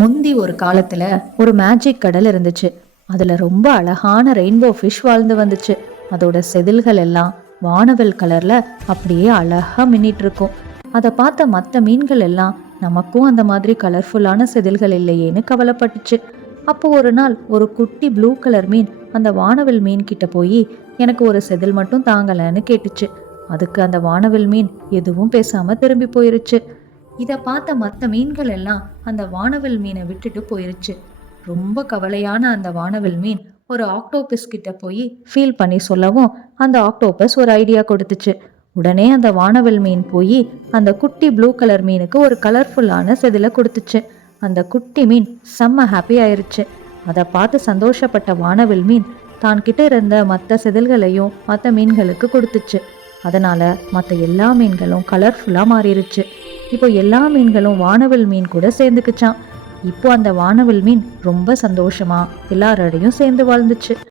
முந்தி ஒரு காலத்துல ஒரு மேஜிக் கடல் இருந்துச்சு. அதுல ரொம்ப அழகான ரெயின்போ ஃபிஷ் வாழ்ந்து வந்துச்சு. அதோட செதில்கள் எல்லாம் வானவில் கலர்ல அப்படியே அழகா மின்னிட்டு இருக்கும். அதை பார்த்த மற்ற மீன்கள் எல்லாம் நமக்கும் அந்த மாதிரி கலர்ஃபுல்லான செதில்கள் இல்லையேன்னு கவலைப்பட்டுச்சு. அப்போ ஒரு நாள் ஒரு குட்டி ப்ளூ கலர் மீன் அந்த வானவில் மீன் கிட்ட போய் எனக்கு ஒரு செதில் மட்டும் தாங்கலன்னு கேட்டுச்சு. அதுக்கு அந்த வானவில் மீன் எதுவும் பேசாம திரும்பி போயிருச்சு. இதை பார்த்த மற்ற மீன்கள் எல்லாம் அந்த வானவில் மீனை விட்டுட்டு போயிருச்சு. ரொம்ப கவலையான அந்த வானவில் மீன் ஒரு ஆக்டோபஸ் கிட்ட போய் ஃபீல் பண்ணி சொல்லவும் அந்த ஆக்டோபஸ் ஒரு ஐடியா கொடுத்துச்சு. உடனே அந்த வானவில் மீன் போய் அந்த குட்டி ப்ளூ கலர் மீனுக்கு ஒரு கலர்ஃபுல்லான செதிலை கொடுத்துச்சு. அந்த குட்டி மீன் செம்ம ஹாப்பி ஆயிருச்சு. அதை பார்த்து சந்தோஷப்பட்ட வானவில் மீன் தான் கிட்ட இருந்த மற்ற செதில்களையும் மற்ற மீன்களுக்கு கொடுத்துச்சு. அதனால மற்ற எல்லா மீன்களும் கலர்ஃபுல்லா மாறிடுச்சு. இப்போ எல்லா மீன்களும் வானவில் மீன் கூட சேர்ந்துக்குச்சான். இப்போ அந்த வானவில் மீன் ரொம்ப சந்தோஷமா எல்லாரோடையும் சேர்ந்து வாழ்ந்துச்சு.